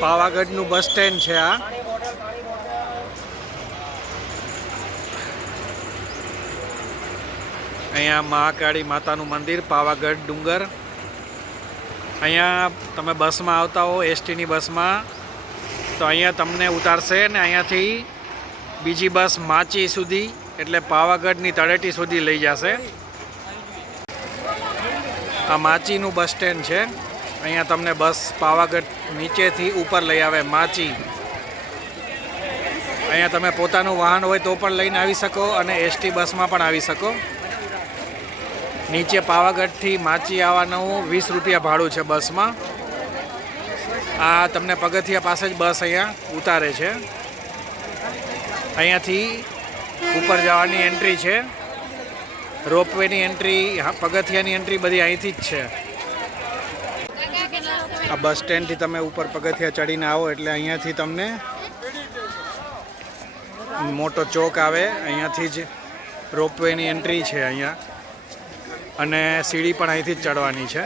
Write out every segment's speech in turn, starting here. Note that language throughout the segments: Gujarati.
પાવાગઢનું બસ સ્ટેન્ડ છે આ. અહીંયા મહાકાળી માતાનું મંદિર, પાવાગઢ, ડુંગર. અહીંયા તમે બસમાં આવતા હો, એસટીની બસમાં. તો અહીંયા તમને ઉતારશે ને અહીંયાથી બીજી બસ માચી સુધી, એટલે પાવાગઢની તળેટી સુધી લઈ જશે. આ માચીનું બસ સ્ટેન્ડ છે. અહીંયા તમને બસ પાવાગઢ નીચેથી ઉપર લઈ આવે, માચી. અહીંયા તમે પોતાનું વાહન હોય તો પણ લઈને આવી શકો અને એસટી બસમાં પણ આવી શકો. નીચે પાવાગઢથી માચી આવવાનું વીસ રૂપિયા ભાડું છે બસમાં. આ તમને પગથિયા પાસે જ બસ અહીંયા ઉતારે છે. અહીંયાથી ઉપર જવાની એન્ટ્રી છે. રોપવેની એન્ટ્રી પગથિયાની એન્ટ્રી બધી અહીંથી જ છે. આ બસ સ્ટેન્ડથી તમે ઉપર પગથિયા ચડીને આવો એટલે અહીંયાથી તમને મોટો ચોક આવે. અહીંયાથી જ રોપવેની એન્ટ્રી છે અહીંયા. અને સીડી પણ અહીંથી જ ચડવાની છે.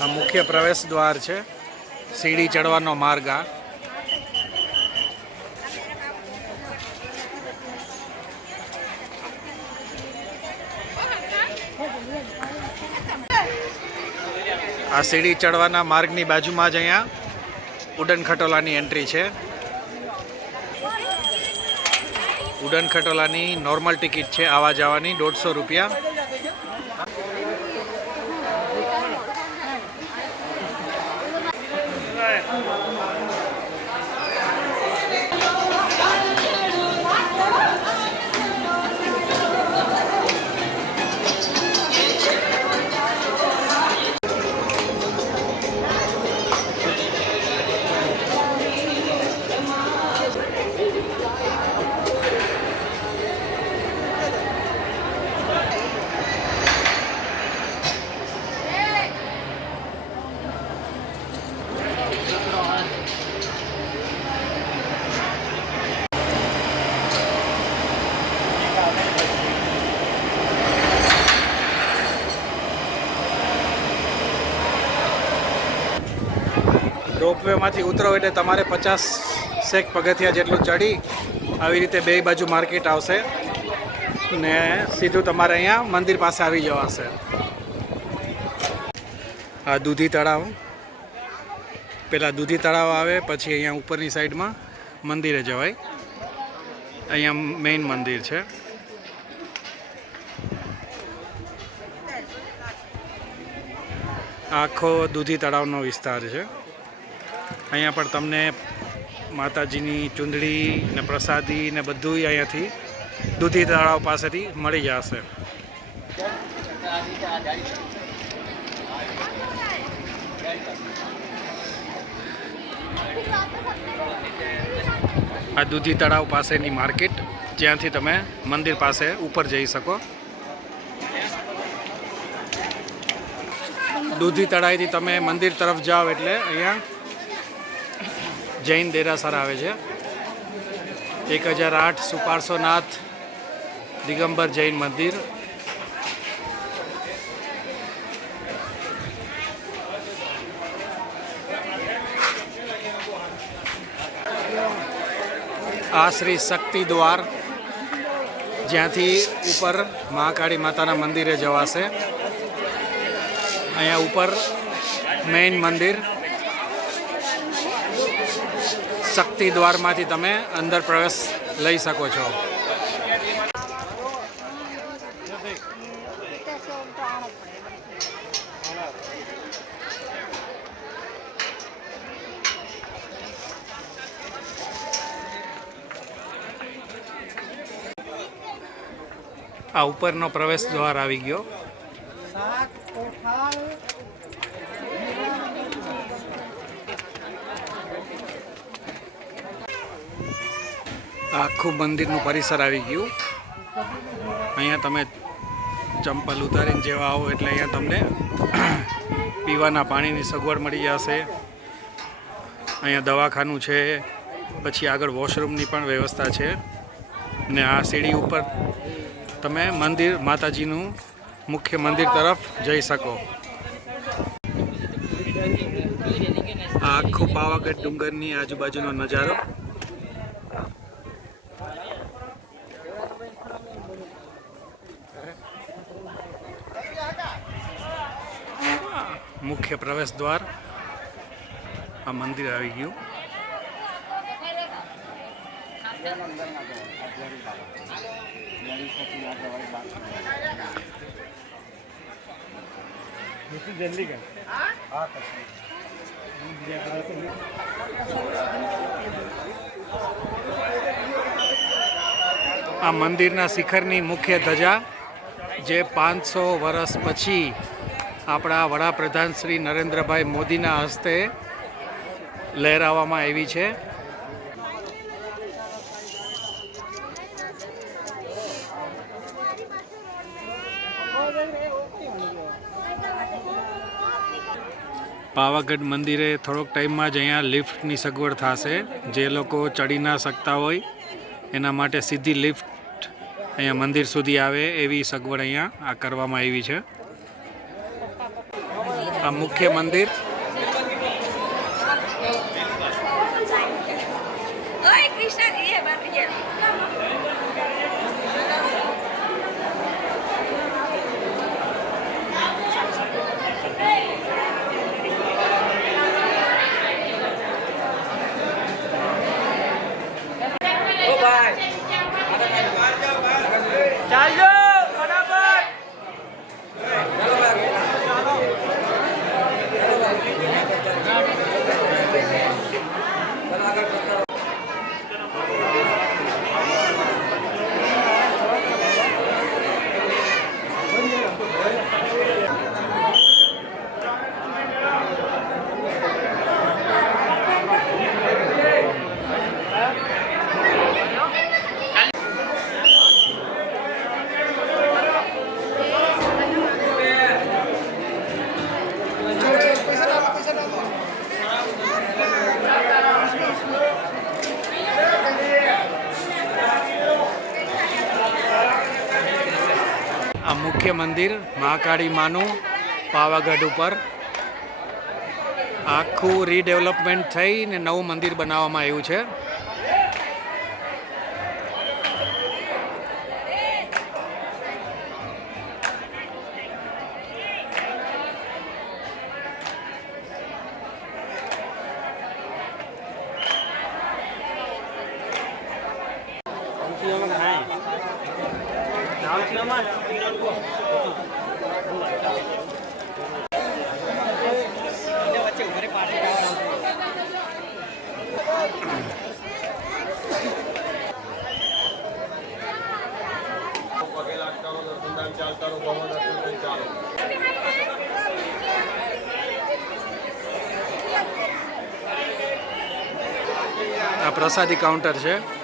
આ મુખ્ય પ્રવેશ દ્વાર છે. સીડી ચડવાનો માર્ગ આ. આ સીડી ચડવાના માર્ગની બાજુમાં જ અહીંયા ઉડન ખટોલાની એન્ટ્રી છે. ઉડન ખટોલાની નોર્મલ ટિકિટ છે આવા જવાની દોઢસો રૂપિયા. રોપવેમાંથી ઉતરો એટલે તમારે પચાસ સેક પગથિયા જેટલું ચડી આવી રીતે બે બાજુ માર્કેટ આવશે. ને સીધું તમારે અહીંયા મંદિર પાસે આવી જવાશે. આ દૂધી તળાવ. પેલા દૂધી તળાવ આવે, પછી અહીંયા ઉપરની સાઈડમાં મંદિરે જવાય. અહીંયા મેઇન મંદિર છે. આખો દૂધી તળાવનો વિસ્તાર છે. અહીંયા પણ તમને માતાજીની ચુંદડી ને પ્રસાદી ને બધું અહીંયાથી દૂધી તળાવ પાસેથી મળી જશે. આ દૂધી તળાવ પાસેની માર્કેટ, જ્યાંથી તમે મંદિર પાસે ઉપર જઈ શકો. દૂધી તળાવથી તમે મંદિર તરફ જાઓ એટલે અહીંયા જૈન દેરાસર આવે છે. એક હજાર આઠ સુપાર્શ્વનાથ દિગંબર જૈન મંદિર. આ શ્રી શક્તિ દ્વાર, જ્યાંથી ઉપર મહાકાળી માતાના મંદિરે જવાશે. અહીંયા ઉપર મેઇન મંદિર શક્તિ દ્વારમાંથી તમે અંદર પ્રવેશ લઈ શકો છો. આ ઉપરનો પ્રવેશ દ્વાર આવી ગયો. આખું મંદિરનું પરિસર આવી ગયું. અહીંયા તમે ચંપલ ઉતારીને જેવા આવો એટલે અહીંયા તમને પીવાના પાણીની સગવડ મળી જશે. અહીંયા દવાખાનું છે, પછી આગળ વોશરૂમની પણ વ્યવસ્થા છે. ને આ સીડી ઉપર તમે મંદિર માતાજીનું મુખ્ય મંદિર તરફ જઈ શકો. આ આખો પાવાગઢ ડુંગરની આજુબાજુનો નજારો. મુખ્ય પ્રવેશ દ્વાર આ મંદિર આવી ગયું. આ મંદિરના શિખરની મુખ્ય ધજા જે પાંચસો વર્ષ પછી આપણા વડાપ્રધાન શ્રી નરેન્દ્રભાઈ મોદીના હસ્તે લહેરાવવામાં આવી છે. પાવાગઢ મંદિરે થોડોક ટાઈમમાં જ અહીંયા લિફ્ટની સગવડ થશે. જે લોકો ચડી ના શકતા હોય, એના માટે સીધી લિફ્ટ અહીંયા મંદિર સુધી આવે એવી સગવડ અહીંયા આ કરવામાં આવી છે. આ મુખ્ય મંદિર. Oi, આ મુખ્ય મંદિર, મહાકાળી માનું, પાવાગઢ ઉપર. આખું રીડેવલપમેન્ટ થઈને નવું મંદિર બનાવવામાં આવ્યું છે. આ પ્રસાદી કાઉન્ટર છે.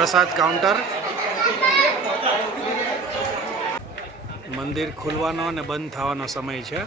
પ્રસાદ કાઉન્ટર. મંદિર ખુલવાનો અને બંધ થવાનો સમય છે.